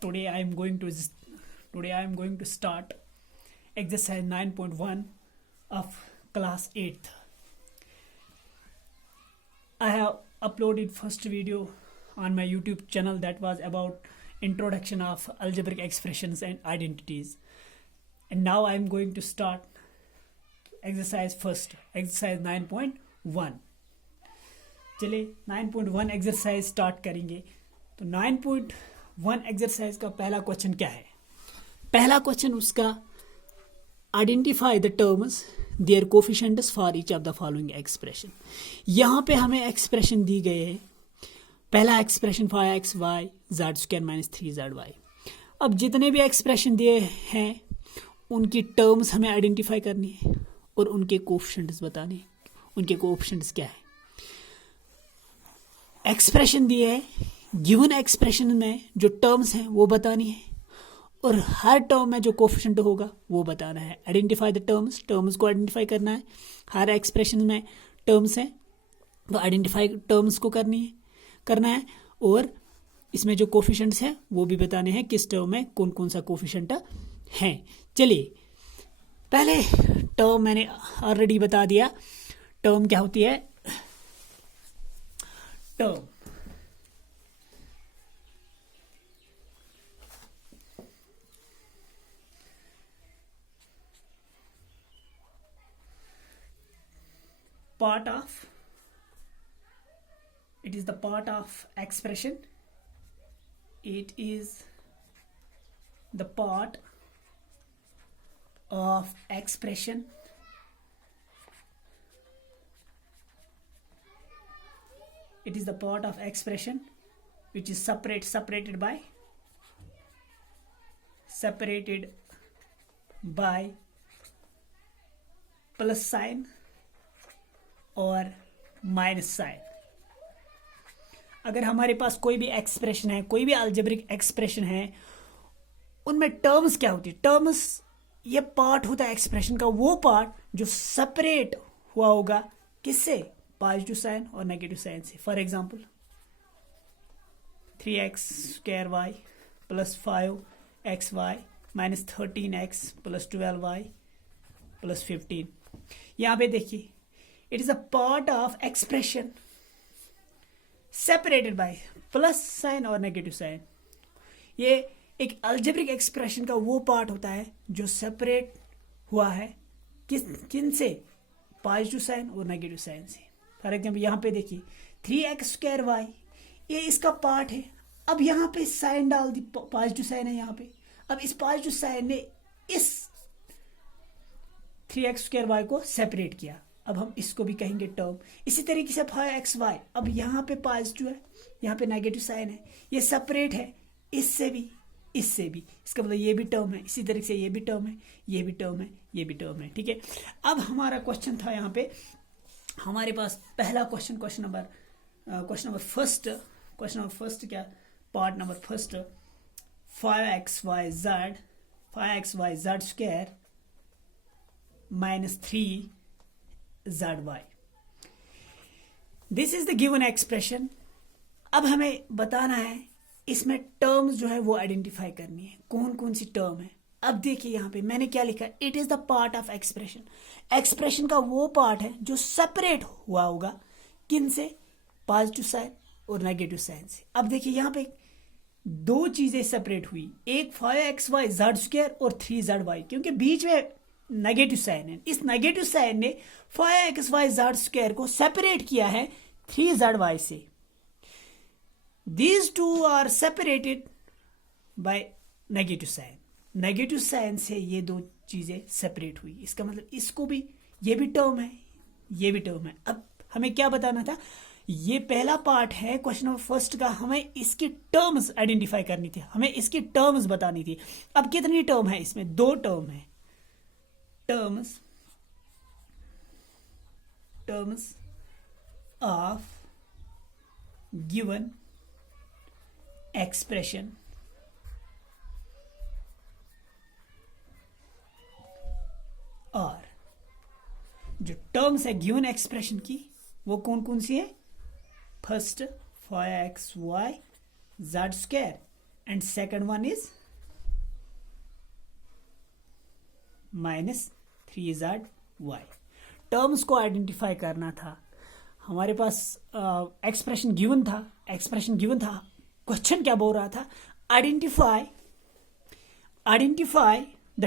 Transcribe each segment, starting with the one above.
today I am going to start exercise 9.1 of class 8th. I have uploaded first video on my YouTube channel that was about introduction of algebraic expressions and identities, and now I am going to start exercise 9.1. चलिए 9.1 exercise start करेंगे. तो 9.1 exercise का पहला question क्या है? पहला question उसका identify the terms there coefficients for each of the following expression. यहाँ पे हमें एक्सप्रेशन दी गए है. पहला एक्सप्रेशन 5xy z² - 3zy. अब जितने भी एक्सप्रेशन दिए हैं उनकी टर्म्स हमें आइडेंटिफाई करनी है और उनके कोफिशिएंट्स बताने हैं. उनके कोफिशिएंट्स क्या है? एक्सप्रेशन दिए है, गिवन एक्सप्रेशन में जो टर्म्स हैं वो बतानी है और हर टर्म में जो कोफिशिएंट होगा वो बताना है. आइडेंटिफाई द टर्म्स को आइडेंटिफाई करना है. हर एक्सप्रेशन में टर्म्स हैं तो आइडेंटिफाई टर्म्स को करना है और इसमें जो कोफिशिएंट्स हैं वो भी बताने हैं किस टर्म में कौन कौन सा कोफिशिएंट है. चलिए पहले टर्म मैंने ऑलरेडी बता दिया. टर्म क्या होती है? Term it is the part of expression. It is the part of expression. It is the part of expression which is separated by plus sign और माइनस साइन. अगर हमारे पास कोई भी एक्सप्रेशन है, कोई भी अलजेब्रिक एक्सप्रेशन है, उनमें टर्म्स क्या होती है? टर्म्स ये पार्ट होता है एक्सप्रेशन का, वो पार्ट जो सेपरेट हुआ होगा किससे? पॉजिटिव साइन और नेगेटिव साइन से. For example 3x² plus 5xy minus 13x plus 12y plus 15. यहाँ पे देखिए, it is a part of expression separated by plus sign और नेगेटिव साइन. ये एक अलजेब्रिक एक्सप्रेशन का वो पार्ट होता है जो सेपरेट हुआ है किन से? पॉजिटिव साइन और नेगेटिव साइन से. फॉर एग्जाम्पल यहाँ पे देखिए 3x² ये इसका पार्ट है. अब यहाँ पे साइन डाल दी, पॉजिटिव साइन है यहाँ पे. अब इस पॉजिटिव साइन ने इस 3x² को सेपरेट किया. अब हम इसको भी कहेंगे टर्म. इसी तरीके से 5xy, अब यहाँ पे पॉजिटिव है, यहाँ पे नेगेटिव साइन है, ये सेपरेट है इससे भी, इससे भी. इसका मतलब ये भी टर्म है. इसी तरीके से ये भी टर्म है, ये भी टर्म है, ये भी टर्म है. ठीक है. अब हमारा क्वेश्चन था यहाँ पे, हमारे पास पहला क्वेश्चन नंबर फर्स्ट क्या? Part number first 5xy z² - 3zy. This is the given expression. अब हमें बताना है इसमें टर्म्स जो है वो आइडेंटिफाई करनी है, कौन कौन सी टर्म है. अब देखिए यहाँ पे मैंने क्या लिखा? It is the part of expression. Expression का वो पार्ट है जो सेपरेट हुआ होगा किन से? पॉजिटिव साइन और नेगेटिव साइन से. अब देखिए यहाँ पे दो चीजें सेपरेट हुई, एक 5xy z² और 3zy, क्योंकि बीच में नेगेटिव साइन है. इस नेगेटिव साइन ने 5xy z² को सेपरेट किया है 3zy से. These two are separated by negative sign. Negative sign से ये दो चीजें सेपरेट हुई. इसका मतलब इसको भी, ये भी टर्म है, ये भी टर्म है. अब हमें क्या बताना था? ये पहला पार्ट है क्वेश्चन नंबर फर्स्ट का, हमें इसकी टर्म्स आइडेंटिफाई करनी थी, हमें इसकी टर्म्स बतानी थी. अब कितनी टर्म है इसमें? दो टर्म है. टर्म्स ऑफ गिवन एक्सप्रेशन और जो टर्म्स है गिवन एक्सप्रेशन की वो कौन कौन सी है? First 5xy z² and second one is -3z(y). Terms को आइडेंटिफाई करना था, हमारे पास एक्सप्रेशन गिवन था, क्वेश्चन क्या बोल रहा था, आइडेंटिफाई द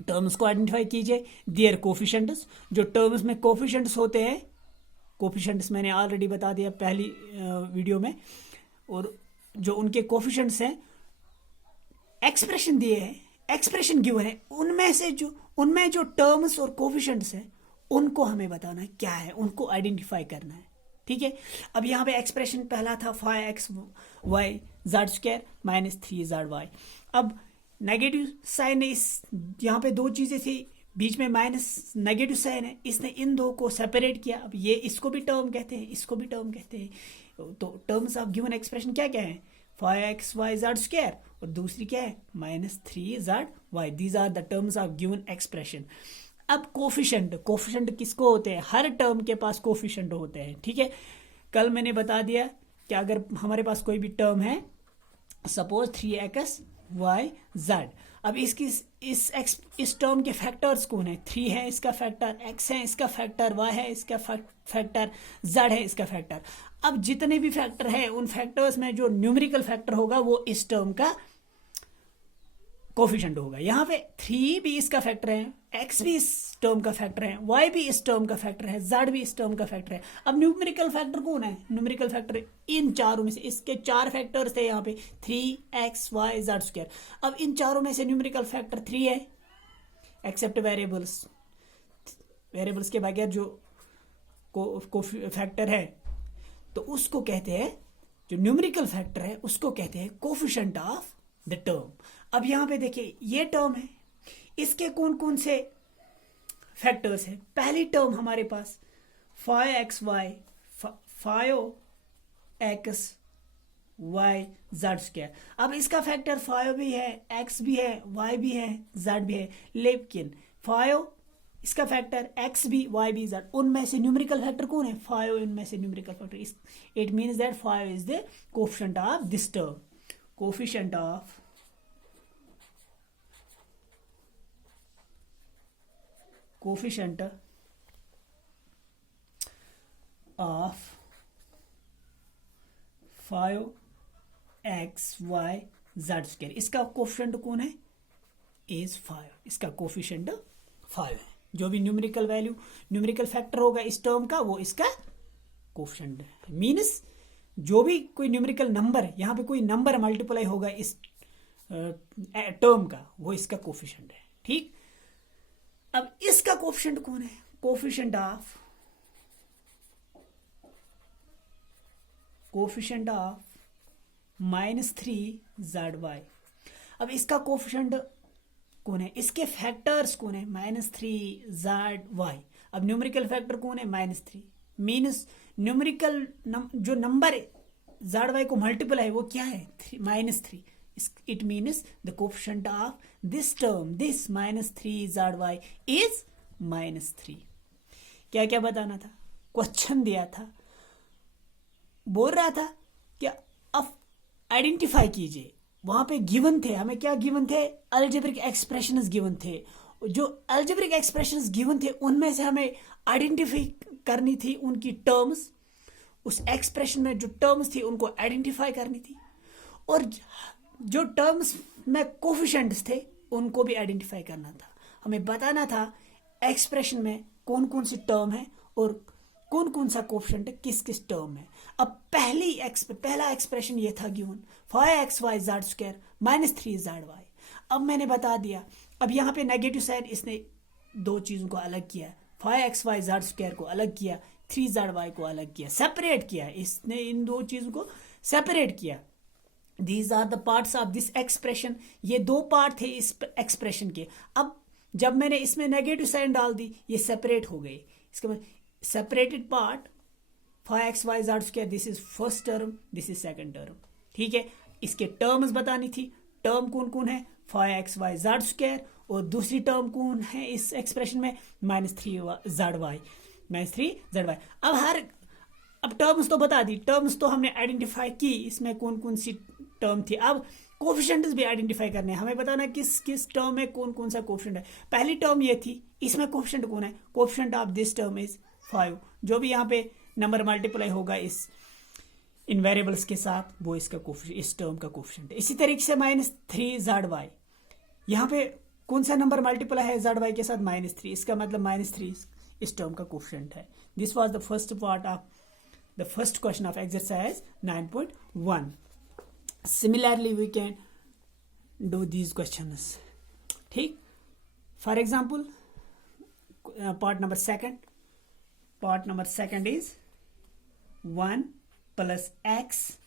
टर्म्स को आइडेंटिफाई कीजिए, देयर कोफिशिएंट्स, जो टर्म्स में कोफिशिएंट्स होते हैं, कोफिशिएंट्स मैंने ऑलरेडी बता दिया पहली वीडियो में, और जो उनके कोफिशिएंट्स हैं, एक्सप्रेशन दिए हैं, एक्सप्रेशन गिवन है, उनमें जो टर्म्स और कोफिशिएंट्स हैं उनको हमें बताना है क्या है, उनको आइडेंटिफाई करना है। ठीक है, अब यहाँ पे एक्सप्रेशन पहला था 5xy z² -3zy। अब नेगेटिव साइन है, इस यहाँ पे दो चीजें थी, बीच में माइनस नेगेटिव साइन है, इसने इन दो को सेपरेट किया। अब ये इसको भी टर्म कहते हैं, इसको भी टर्म कहते हैं। तो टर्म्स ऑफ गिवन एक्सप्रेशन क्या क्या है, 5xy z² और दूसरी क्या है -3zy। These are the terms of given expression. अब कोफिशिएंट किसको होते हैं, हर टर्म के पास कोफिशिएंट होते हैं। ठीक है, कल मैंने बता दिया कि अगर हमारे पास कोई भी टर्म है, सपोज 3xy(z), अब इस टर्म के फैक्टर्स कौन है, 3 है इसका फैक्टर, x है इसका फैक्टर, y है इसका फैक्टर, z है इसका फैक्टर। अब जितने भी फैक्टर है उन फैक्टर्स में जो न्यूमेरिकल फैक्टर होगा वो इस टर्म का कोफिशिएंट होगा। यहाँ पे 3 भी इसका फैक्टर है, x भी इस टर्म का फैक्टर है, y भी इस टर्म का फैक्टर है, z भी इस टर्म का फैक्टर है। अब न्यूमेरिकल फैक्टर कौन है, न्यूमेरिकल फैक्टर इन चारों में से, इसके 4 फैक्टर्स थे यहाँ पे 3xy z²। अब इन चारों में से न्यूमेरिकल फैक्टर 3 है, एक्सेप्ट वेरिएबल्स के बगैर जो फैक्टर है, तो उसको कहते हैं, जो न्यूमेरिकल फैक्टर है उसको कहते हैं कोफिशिएंट ऑफ द टर्म। अब यहाँ पे देखिए ये टर्म है, इसके कौन कौन से फैक्टर्स हैं। पहली टर्म हमारे पास 5xy z²। अब इसका फैक्टर 5 भी है, x भी है, y भी है, z भी है, लेकिन 5 इसका फैक्टर x भी, y भी, z, उनमें से न्यूमेरिकल फैक्टर कौन है, 5 उनमें से numerical factor. It means that 5 is the coefficient of this term, coefficient of 5xy z²। इसका कोफिशिएंट कौन है, इज 5, इसका कोफिशिएंट 5 है। जो भी न्यूमेरिकल फैक्टर होगा इस टर्म का वो इसका कोफिशिएंट है। मीन्स जो भी कोई न्यूमेरिकल नंबर, यहाँ पे कोई नंबर मल्टीप्लाई होगा इस टर्म का, वो इसका कोफिशिएंट है। ठीक, अब इसका कोफिशिएंट कौन है, कोफिशिएंट ऑफ -3zy। अब इसका कोफिशिएंट कौन है, इसके फैक्टर्स कौन है, -3zy। अब न्यूमेरिकल फैक्टर कौन है, -3, मीन्स न्यूमेरिकल जो नंबर zy को मल्टीपल है वो क्या है, -3। It means the coefficient of this term, this -3zy is -3। क्या क्या बताना था, क्वेश्चन दिया था, बोल रहा था कि अब आइडेंटिफाई कीजिए। वहां पे गिवन थे, हमें क्या गिवन थे, अलजेब्रिक एक्सप्रेशंस गिवन थे। जो अलजेब्रिक एक्सप्रेशंस गिवन थे उनमें से हमें आइडेंटिफाई करनी थी उनकी टर्म्स, उस एक्सप्रेशन में जो टर्म्स थी उनको आइडेंटिफाई करनी थी, और जो टर्म्स में कोफिशिएंट्स थे उनको भी आइडेंटिफाई करना था। हमें बताना था एक्सप्रेशन में कौन कौन सी टर्म है और कौन कौन सा कोफिशिएंट किस किस टर्म है। अब पहला एक्सप्रेशन ये था गिवन 5xy z² -3zy। अब मैंने बता दिया, अब यहाँ पे नेगेटिव साइड इसने दो चीजों को अलग किया, 5xy z² को अलग किया, 3zy को अलग किया, सेपरेट किया, इसने इन दो चीजों को सेपरेट किया। These are the parts of this expression. ये दो पार्ट थे इस एक्सप्रेशन के। अब जब मैंने इसमें नेगेटिव साइन डाल दी ये सेपरेट हो गए। इसके बाद separated part 5xy z², this is first term, this is second term. ठीक है, इसके टर्म्स बतानी थी। टर्म कौन कौन है, 5xy z² और दूसरी टर्म कौन है इस एक्सप्रेशन में, -3zy। अब टर्म्स तो बता दी, टर्म्स तो हमने आइडेंटिफाई की, इसमें कौन कौन सी टर्म थी। अब कोफिशिएंट्स भी आइडेंटिफाई करने हैं, हमें बताना किस किस टर्म में कौन कौन सा कोफिशिएंट है। पहली टर्म ये थी, इसमें कोफिशिएंट कौन है, coefficient of this term is 5। जो भी यहाँ पे नंबर मल्टीप्लाई होगा इस इन वेरिएबल्स के साथ वो इसका कोफिशिएंट, इस टर्म का कोफिशिएंट है। इसी तरीके से -3 ZY, यहाँ पे कौन सा नंबर मल्टीप्लाई है ZY के साथ, -3, इसका मतलब -3 इस टर्म का कोफिशिएंट है। This was the first part of the first question of exercise 9.1। Similarly we can do these questions, ठीक। For example part number second is 1 plus x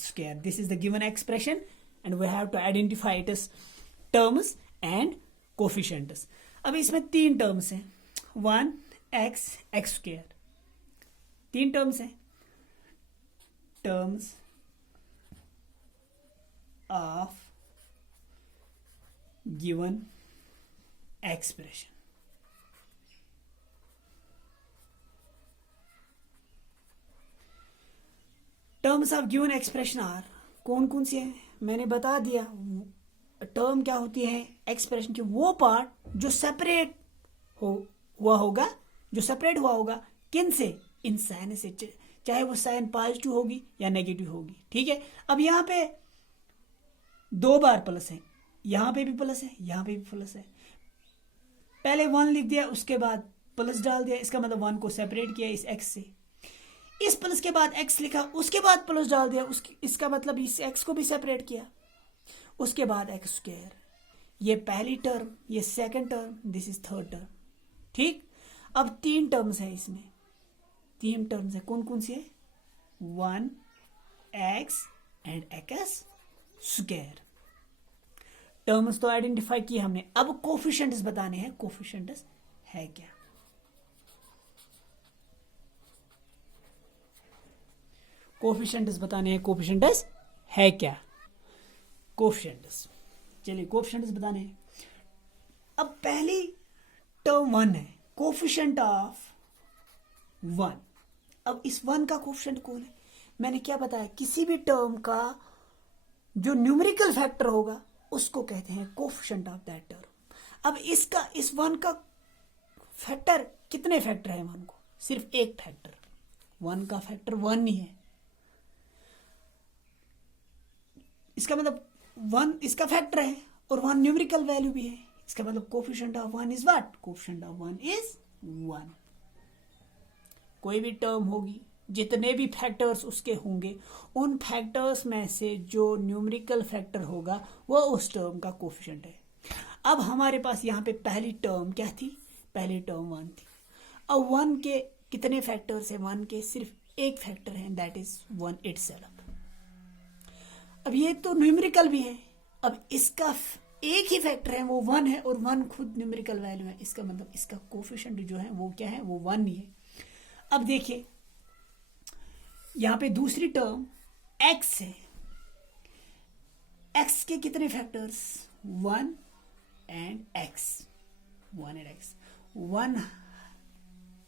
square. This is the given expression and we have to identify its terms and coefficients. अब इसमें 3 terms हैं, 1x square, 3 terms हैं, terms of given expression. Terms of given expression are, कौन कौन सी है मैंने बता दिया। टर्म क्या होती है एक्सप्रेशन की, वो पार्ट जो सेपरेट हुआ होगा, जो सेपरेट हुआ होगा किन से, इन साइन से, चाहे वो साइन पॉजिटिव होगी या नेगेटिव होगी, ठीक है। अब यहाँ पे 2 बार प्लस है, यहाँ पे भी प्लस है, यहाँ पे भी प्लस है। पहले 1 लिख दिया, उसके बाद प्लस डाल दिया, इसका मतलब 1 को सेपरेट किया इस x से। इस प्लस के बाद x लिखा, उसके बाद प्लस डाल दिया, इसका मतलब इस x को भी सेपरेट किया, उसके बाद x स्क्वायर। ये पहली टर्म, ये second term, this is third term, ठीक। अब 3 टर्म्स है इसमें, 3 टर्म्स है, कौन कौन सी है, 1x and x square. Terms तो आइडेंटिफाई किए हमने, अब कोफिशिएंट्स बताने हैं, कोफिशिएंट्स है क्या। कोफिशिएंट्स बताने हैं, कोफिशिएंट्स है क्या, कोफिशिएंट्स, चलिए कोफिशिएंट्स बताने हैं। अब पहली टर्म 1 है, कोफिशिएंट ऑफ 1। अब इस 1 का कोफिशिएंट कौन है, मैंने क्या बताया, किसी भी टर्म का जो न्यूमेरिकल फैक्टर होगा उसको कहते हैं कोफिशिएंट ऑफ दैट टर्म। अब इसका, इस 1 का फैक्टर, कितने फैक्टर है 1 को, सिर्फ एक फैक्टर, 1 का फैक्टर 1 ही है। इसका मतलब 1 इसका फैक्टर है और 1 न्यूमेरिकल वैल्यू भी है, इसका मतलब coefficient of 1 is what, coefficient of 1 is 1। कोई भी टर्म होगी, जितने भी फैक्टर्स उसके होंगे, उन फैक्टर्स में से जो न्यूमेरिकल फैक्टर होगा वो उस टर्म का कोफिशिएंट है। अब हमारे पास यहाँ पे पहली टर्म क्या थी, पहली टर्म 1 थी। अब 1 के कितने फैक्टर्स है, 1 के सिर्फ एक फैक्टर है, दैट इज 1 इटसेल्फ। अब ये तो न्यूमेरिकल भी है, अब इसका एक ही फैक्टर है, वो 1 है, और 1 खुद न्यूमेरिकल वैल्यू है, इसका मतलब इसका कोफिशिएंट जो है वो क्या है, वो 1 ही है। अब देखिए यहां पे दूसरी टर्म x है, x के कितने factors, 1 and x, 1 and x।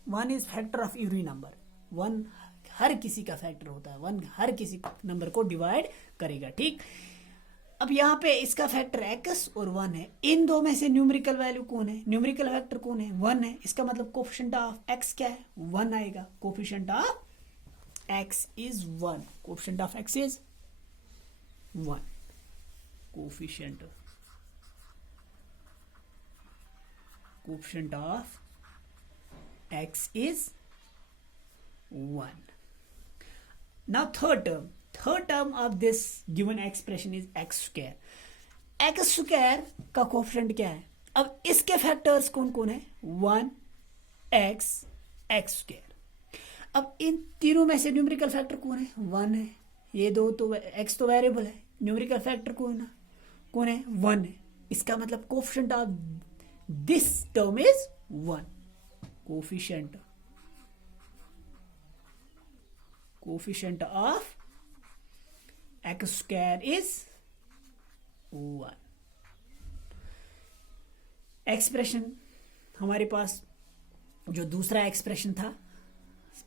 1 is factor of every number, 1 हर किसी का फैक्टर होता है, 1 हर किसी नंबर को डिवाइड करेगा, ठीक। अब यहाँ पे इसका फैक्टर x और 1 है, इन दो में से न्यूमेरिकल वैल्यू कौन है, न्यूमेरिकल फैक्टर कौन है, 1 है, इसका मतलब कोफिशिएंट ऑफ x क्या है, 1 आएगा। Coefficient of x is 1, coefficient of x is 1, coefficient of x is 1. Now third term of this given expression is x square. x square का कोफिशिएंट क्या है, अब इसके फैक्टर्स कौन कौन है, 1 x square। अब इन तीनों में से न्यूमेरिकल फैक्टर कौन है, 1 है, ये दो तो x तो वेरिएबल है, न्यूमेरिकल फैक्टर कौन है 1 है, इसका मतलब coefficient of this term is 1। Coefficient of x square is 1। Expression हमारे पास जो दूसरा एक्सप्रेशन था,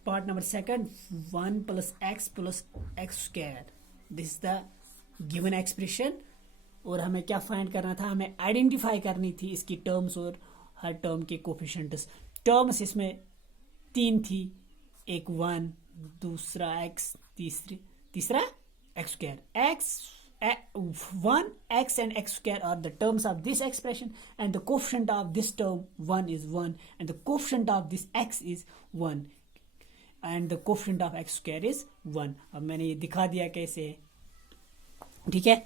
part number second, 1 + x + x square, this is the given expression, और हमें क्या फाइंड करना था, हमें आइडेंटिफाई करनी थी इसकी टर्म्स और हर टर्म के कोफिशिएंट्स। टर्म्स इसमें 3 थी, एक 1, दूसरा x, तीसरा x square। x 1, x and x square are the terms of this expression, and the coefficient of this term 1 is 1, and the coefficient of this x is 1, and the coefficient of x square is 1। अब मैंने ये दिखा दिया कैसे है, ठीक है।